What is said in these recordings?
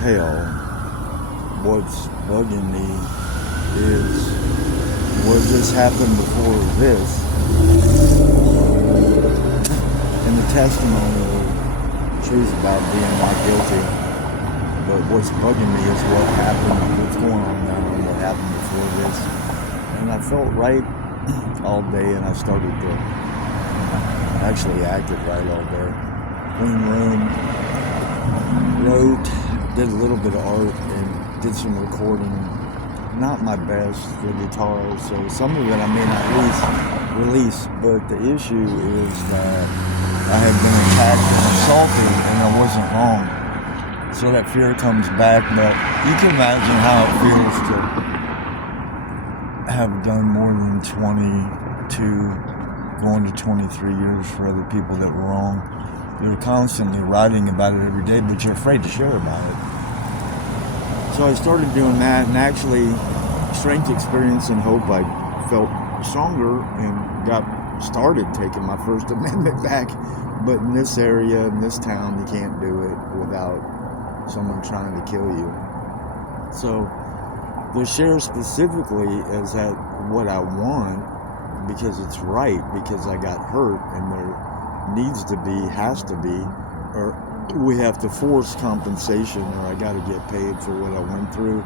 hell, what's bugging me is what just happened before this, and the testimony of truth about being not guilty. But what's bugging me is what happened, what's going on now, and what happened before this. And I felt right all day, and I started to actually acted right all day. Clean room, wrote, did a little bit of art, and did some recording. Not my best for guitar, so some of it I may not release, but the issue is that I had been attacked and assaulted, and I wasn't wrong. So that fear comes back, but you can imagine how it feels to have done more than 22, going to 23 years for other people that were wrong. You're constantly writing about it every day, but you're afraid to share about it. So I started doing that, and actually, strength, experience, and hope, I felt stronger and started taking my First Amendment back. But in this area, in this town, you can't do it without someone trying to kill you. So the share specifically is that what I want, because it's right, because I got hurt, and there needs to be, has to be, or we have to force compensation, or I got to get paid for what I went through,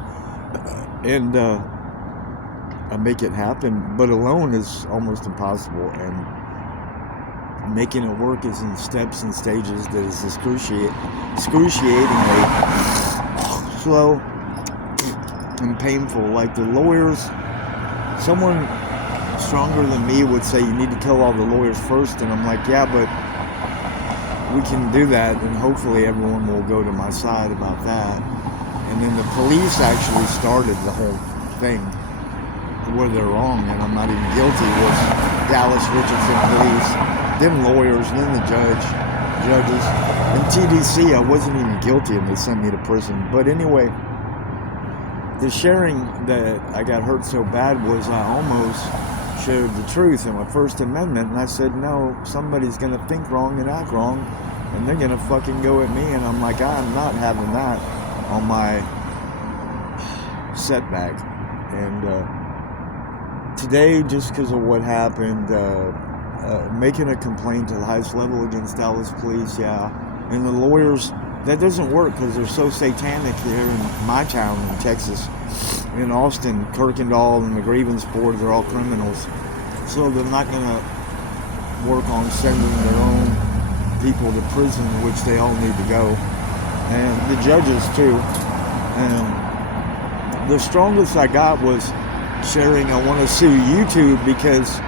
and I make it happen. But alone is almost impossible, and making it work is in steps and stages that is excruciatingly slow and painful. Like the lawyers, someone stronger than me would say you need to kill all the lawyers first, and I'm like, yeah, but we can do that, and hopefully everyone will go to my side about that. And then the police actually started the whole thing where they're wrong, and I'm not even guilty, was Dallas Richardson police, then lawyers, then the judges, and TDC. I wasn't even guilty, and they sent me to prison. But anyway, the sharing that I got hurt so bad was I almost shared the truth in my First Amendment, and I said, no, somebody's going to think wrong and act wrong, and they're going to fucking go at me, and I'm like, I'm not having that on my setback. And today, just because of what happened, making a complaint to the highest level against Dallas police, yeah, and the lawyers, that doesn't work because they're so satanic here in my town in Texas. In Austin, Kirkendall and the grievance board, they're all criminals. So they're not going to work on sending their own people to prison, which they all need to go. And the judges too. And the strongest I got was sharing, I want to sue YouTube, because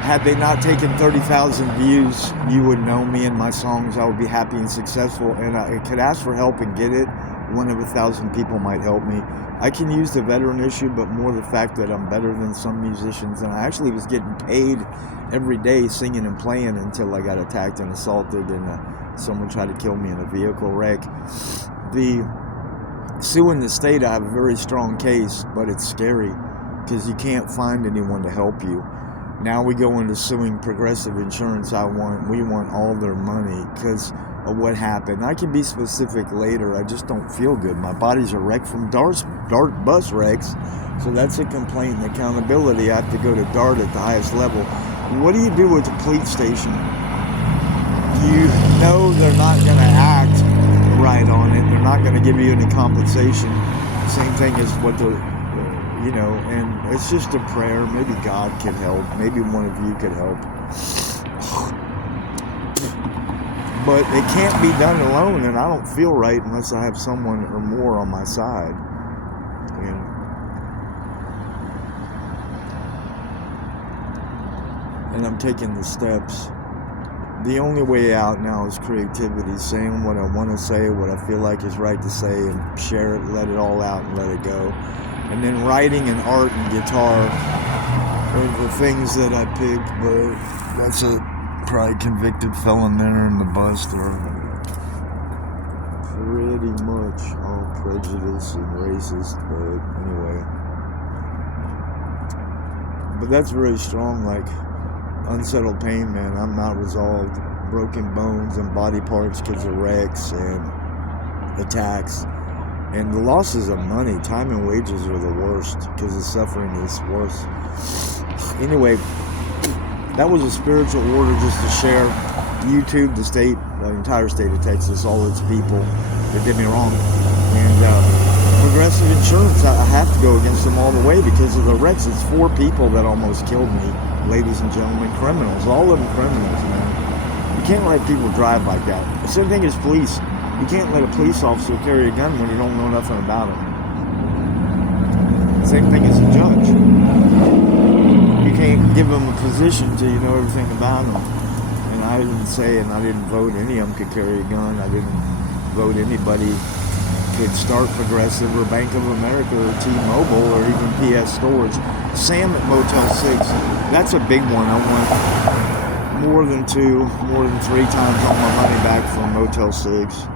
had they not taken 30,000 views, you would know me and my songs. I would be happy and successful, and I could ask for help and get it. One of 1,000 people might help me. I can use the veteran issue, but more the fact that I'm better than some musicians, and I actually was getting paid every day singing and playing until I got attacked and assaulted, and someone tried to kill me in a vehicle wreck. The suing the state, I have a very strong case, but it's scary because you can't find anyone to help you. Now we go into suing Progressive Insurance. We want all their money because of what happened. I can be specific later. I just don't feel good. My body's a wreck from DART bus wrecks. So that's a complaint and accountability. I have to go to DART at the highest level. What do you do with the police station? You know they're not going to act right on it. They're not going to give you any compensation. Same thing as what they're, and it's just a prayer. Maybe God can help. Maybe one of you could help. But it can't be done alone, and I don't feel right unless I have someone or more on my side. And I'm taking the steps. The only way out now is creativity, saying what I want to say, what I feel like is right to say, and share it, let it all out, and let it go. And then writing and art and guitar are the things that I picked, but that's a probably convicted felon there in the bus. They're pretty much all prejudice and racist, but anyway. But that's very strong, like unsettled pain, man. I'm not resolved. Broken bones and body parts because of wrecks and attacks. And the losses of money, time and wages are the worst because the suffering is worse. Anyway, that was a spiritual order just to share. YouTube, the state, the entire state of Texas, all its people that did me wrong. And Progressive Insurance, I have to go against them all the way because of the wrecks. It's 4 people that almost killed me, ladies and gentlemen, criminals, all of them criminals, man. You can't let people drive like that. The same thing as police. You can't let a police officer carry a gun when you don't know nothing about him. Same thing as a judge. You can't give them a position till you know everything about them. And I didn't say, and I didn't vote any of them could carry a gun. I didn't vote anybody could start Progressive or Bank of America or T-Mobile or even PS Storage. Sam at Motel 6, that's a big one. I want more than 3 times all my money back from Motel 6.